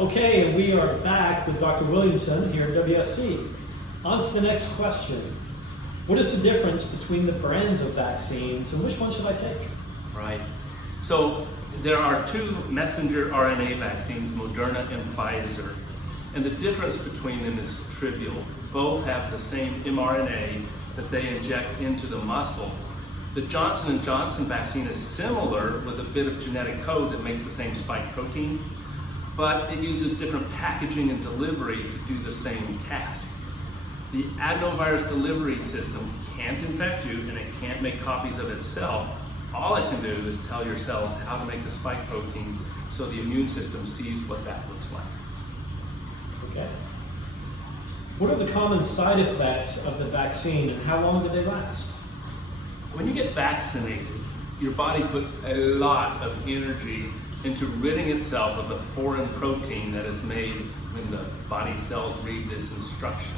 Okay, and we are back with Dr. Williamson here at WSC. On to the next question. What is the difference between the brands of vaccines and which one should I take? Right. So there are two messenger RNA vaccines, Moderna and Pfizer. And the difference between them is trivial. Both have the same mRNA that they inject into the muscle. The Johnson & Johnson vaccine is similar with a bit of genetic code that makes the same spike protein, but it uses different packaging and delivery to do the same task. The adenovirus delivery system can't infect you and it can't make copies of itself. All it can do is tell your cells how to make the spike protein so the immune system sees what that looks like. Okay. What are the common side effects of the vaccine and how long do they last? When you get vaccinated, your body puts a lot of energy into ridding itself of the foreign protein that is made when the body cells read these instructions.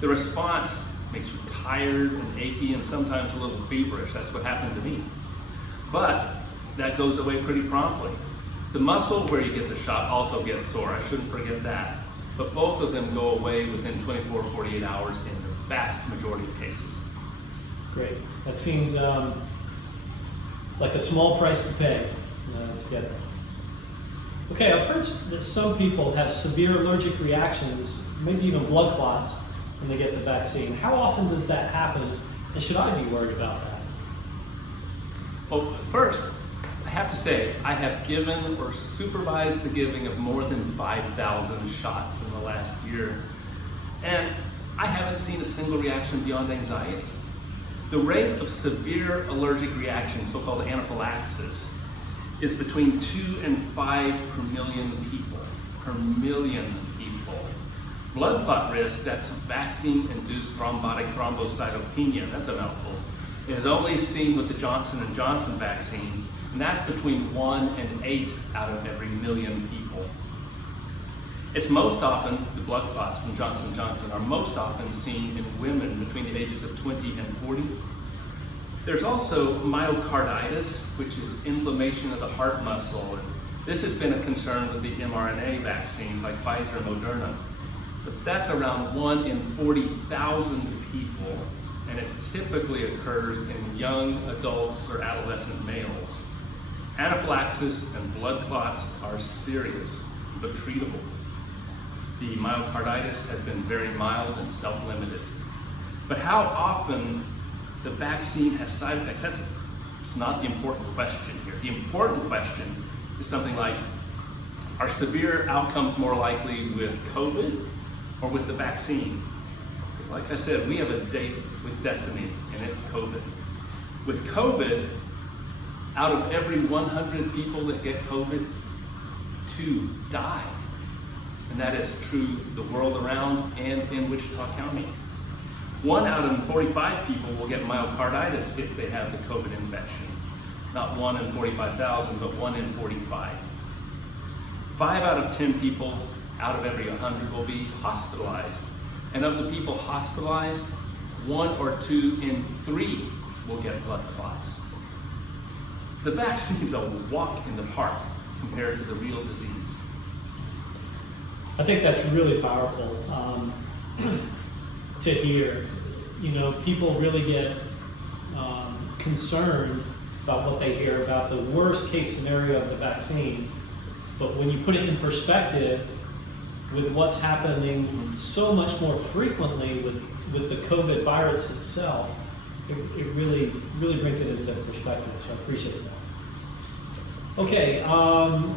The response makes you tired and achy and sometimes a little feverish. That's what happened to me. But that goes away pretty promptly. The muscle where you get the shot also gets sore. I shouldn't forget that. But both of them go away within 24 or 48 hours in the vast majority of cases. Great. That seems like a small price to pay to get it. Okay, I've heard that some people have severe allergic reactions, maybe even blood clots, when they get the vaccine. How often does that happen, and should I be worried about that? Well, first, I have to say, I have given or supervised the giving of more than 5,000 shots in the last year, and I haven't seen a single reaction beyond anxiety. The rate of severe allergic reaction, so-called anaphylaxis, is between 2 and 5 per million people. Per million people. Blood clot risk, that's vaccine-induced thrombotic thrombocytopenia, that's a mouthful, is only seen with the Johnson & Johnson vaccine, and that's between 1 and 8 out of every million people. It's most often, the blood clots from Johnson & Johnson are most often seen in women between the ages of 20 and 40. There's also myocarditis, which is inflammation of the heart muscle. And this has been a concern with the mRNA vaccines like Pfizer and Moderna. But that's around 1 in 40,000 people, and it typically occurs in young adults or adolescent males. Anaphylaxis and blood clots are serious, but treatable. The myocarditis has been very mild and self-limited. But how often the vaccine has side effects, it's not the important question here. The important question is something like, are severe outcomes more likely with COVID or with the vaccine? Because like I said, we have a date with destiny, and it's COVID. With COVID, out of every 100 people that get COVID, 2 die. And that is true the world around and in Wichita County. 1 out of 45 people will get myocarditis if they have the COVID infection. Not 1 in 45,000, but 1 in 45. 5 out of 10 people out of every 100 will be hospitalized. And of the people hospitalized, 1 or 2 in 3 will get blood clots. The vaccine's a walk in the park compared to the real disease. I think that's really powerful to hear. You know, people really get concerned about what they hear about the worst case scenario of the vaccine. But when you put it in perspective with what's happening so much more frequently with the COVID virus itself, it really brings it into perspective. So I appreciate that. Okay,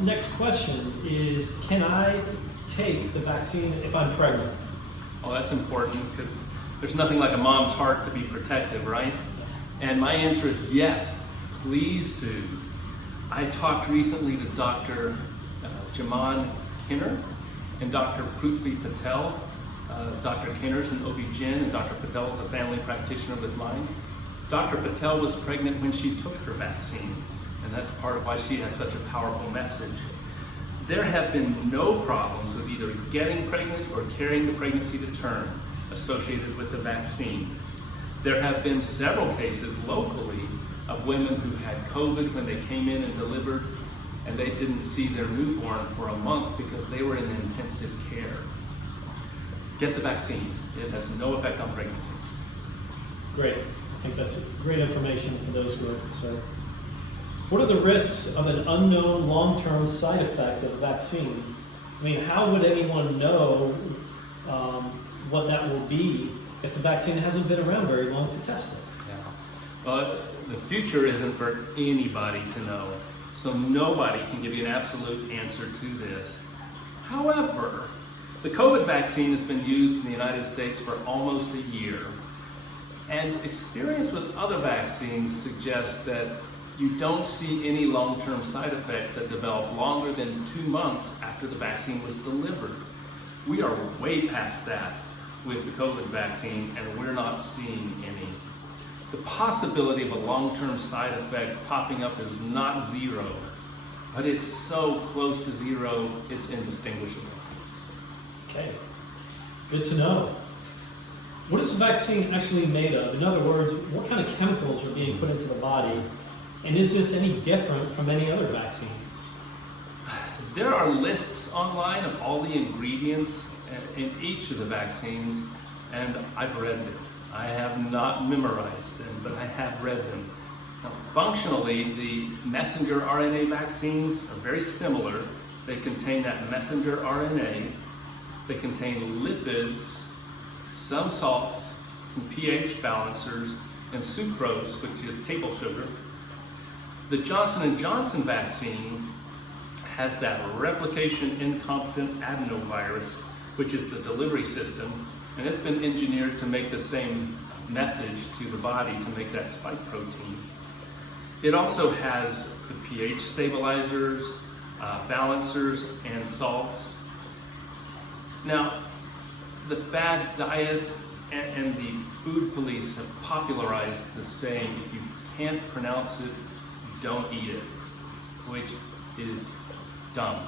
next question is, can I take the vaccine if I'm pregnant? Oh, that's important because there's nothing like a mom's heart to be protective, right? And my answer is yes, please do. I talked recently to Dr. Jaman Kinner and Dr. Prithvi Patel. Dr. Kinner's an OB-GYN and Dr. Patel is a family practitioner with mine. Dr. Patel was pregnant when she took her vaccine, and that's part of why she has such a powerful message. There have been no problems with either getting pregnant or carrying the pregnancy to term associated with the vaccine. There have been several cases locally of women who had COVID when they came in and delivered, and they didn't see their newborn for a month because they were in intensive care. Get the vaccine. It has no effect on pregnancy. Great. I think that's great information for those who are concerned. What are the risks of an unknown long-term side effect of the vaccine? I mean, how would anyone know what that will be if the vaccine hasn't been around very long to test it? Yeah. Well, the future isn't for anybody to know, so nobody can give you an absolute answer to this. However, the COVID vaccine has been used in the United States for almost a year, and experience with other vaccines suggests that you don't see any long-term side effects that develop longer than 2 months after the vaccine was delivered. We are way past that with the COVID vaccine, and we're not seeing any. The possibility of a long-term side effect popping up is not zero, but it's so close to zero, it's indistinguishable. Okay, good to know. What is the vaccine actually made of? In other words, what kind of chemicals are being put into the body? And is this any different from any other vaccines? There are lists online of all the ingredients in each of the vaccines, and I've read them. I have not memorized them, but I have read them. Now, functionally, the messenger RNA vaccines are very similar. They contain that messenger RNA. They contain lipids, some salts, some pH balancers, and sucrose, which is table sugar. The Johnson & Johnson vaccine has that replication incompetent adenovirus, which is the delivery system, and it's been engineered to make the same message to the body to make that spike protein. It also has the pH stabilizers, balancers, and salts. Now, the fad diet and the food police have popularized the saying, if you can't pronounce it, don't eat it, which is dumb.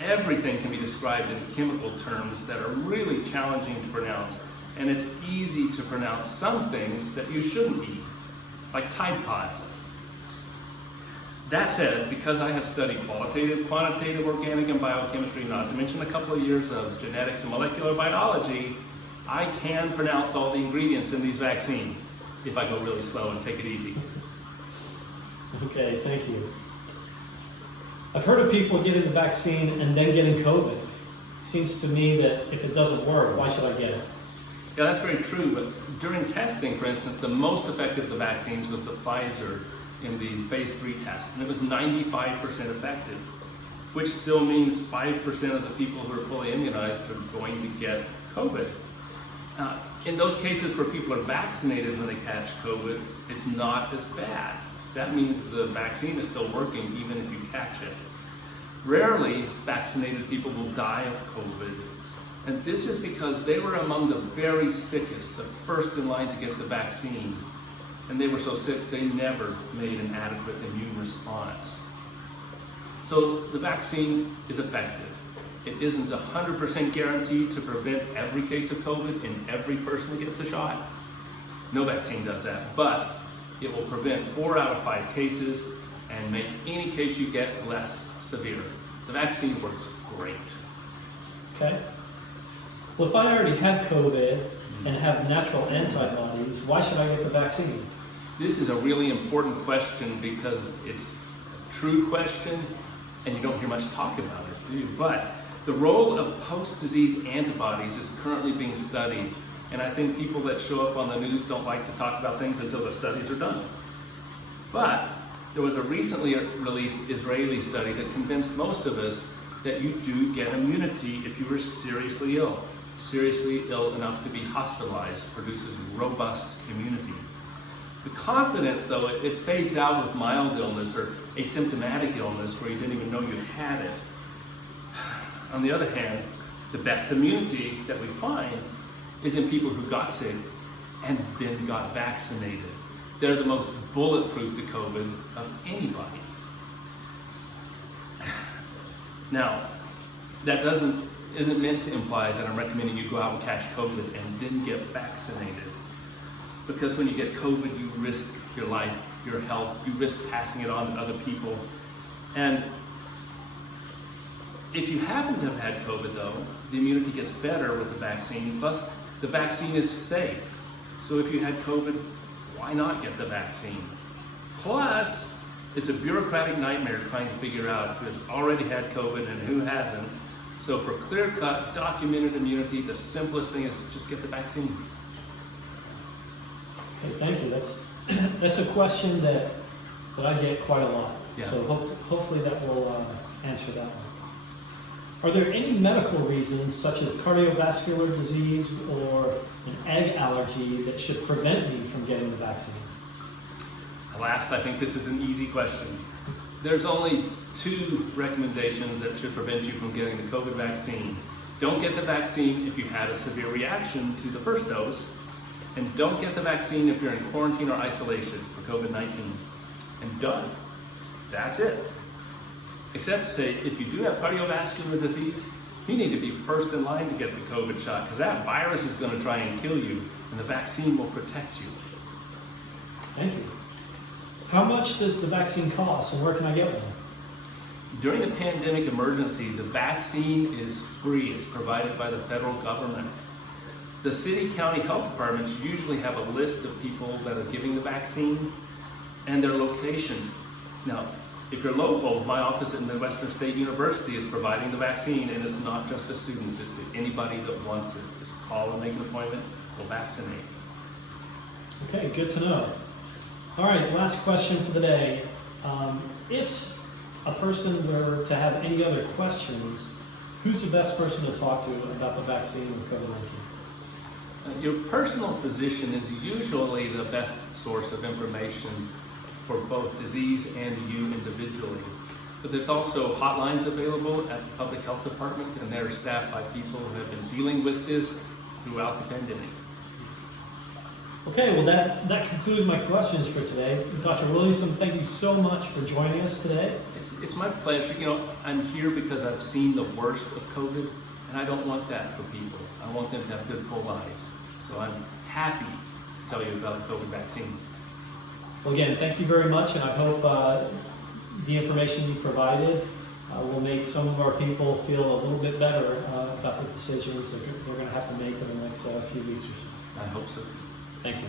Everything can be described in chemical terms that are really challenging to pronounce, and it's easy to pronounce some things that you shouldn't eat, like Tide Pods. That said, because I have studied qualitative, quantitative, organic, and biochemistry, not to mention a couple of years of genetics and molecular biology, I can pronounce all the ingredients in these vaccines if I go really slow and take it easy. Okay, thank you. I've heard of people getting the vaccine and then getting COVID. It seems to me that if it doesn't work, why should I get it? Yeah, that's very true, but during testing, for instance, the most effective of the vaccines was the Pfizer in the phase 3 test, and it was 95% effective, which still means 5% of the people who are fully immunized are going to get COVID. In those cases where people are vaccinated when they catch COVID, it's not as bad. That means the vaccine is still working even if you catch it. Rarely, vaccinated people will die of COVID, and this is because they were among the very sickest, the first in line to get the vaccine, and they were so sick they never made an adequate immune response. So the vaccine is effective. It isn't 100% guaranteed to prevent every case of COVID in every person that gets the shot. No vaccine does that, but it will prevent 4 out of 5 cases and make any case you get less severe. The vaccine works great. Okay. Well, if I already had COVID and have natural antibodies, why should I get the vaccine? This is a really important question because it's a true question and you don't hear much talk about it, do you? But the role of post-disease antibodies is currently being studied, and I think people that show up on the news don't like to talk about things until the studies are done. But there was a recently released Israeli study that convinced most of us that you do get immunity if you were seriously ill enough to be hospitalized, produces robust immunity. The confidence, though, it fades out with mild illness or asymptomatic illness where you didn't even know you had it. On the other hand, the best immunity that we find is in people who got sick and then got vaccinated. They're the most bulletproof to COVID of anybody. Now, that isn't meant to imply that I'm recommending you go out and catch COVID and then get vaccinated. Because when you get COVID, you risk your life, your health, you risk passing it on to other people. And if you happen to have had COVID though, the immunity gets better with the vaccine, plus the vaccine is safe. So if you had COVID, why not get the vaccine? Plus, it's a bureaucratic nightmare trying to figure out who has already had COVID and who hasn't. So for clear-cut, documented immunity, the simplest thing is just get the vaccine. Okay, thank you. That's a question that I get quite a lot. Yeah. So hopefully that will answer that one. Are there any medical reasons, such as cardiovascular disease or an egg allergy, that should prevent me from getting the vaccine? Last, I think this is an easy question. There's only 2 recommendations that should prevent you from getting the COVID vaccine. Don't get the vaccine if you had a severe reaction to the first dose, and don't get the vaccine if you're in quarantine or isolation for COVID-19. And done. That's it. Except to say, if you do have cardiovascular disease, you need to be first in line to get the COVID shot, because that virus is going to try and kill you, and the vaccine will protect you. Thank you. How much does the vaccine cost, and where can I get one? During the pandemic emergency, the vaccine is free. It's provided by the federal government. The city, county health departments usually have a list of people that are giving the vaccine and their locations. Now, if you're local, my office at Midwestern State University is providing the vaccine, and it's not just to students, it's to anybody that wants it. Just call and make an appointment, we'll vaccinate. Okay, good to know. All right, last question for the day. If a person were to have any other questions, who's the best person to talk to about the vaccine and COVID-19? Your personal physician is usually the best source of information for both disease and you individually. But there's also hotlines available at the Public Health Department, and they're staffed by people who have been dealing with this throughout the pandemic. Okay, well that concludes my questions for today. Dr. Williamson, thank you so much for joining us today. It's my pleasure. You know, I'm here because I've seen the worst of COVID, and I don't want that for people. I want them to have good, full lives. So I'm happy to tell you about the COVID vaccine. Well, again, thank you very much, and I hope the information you provided will make some of our people feel a little bit better about the decisions that they're going to have to make in the next few weeks or so. I hope so. Thank you.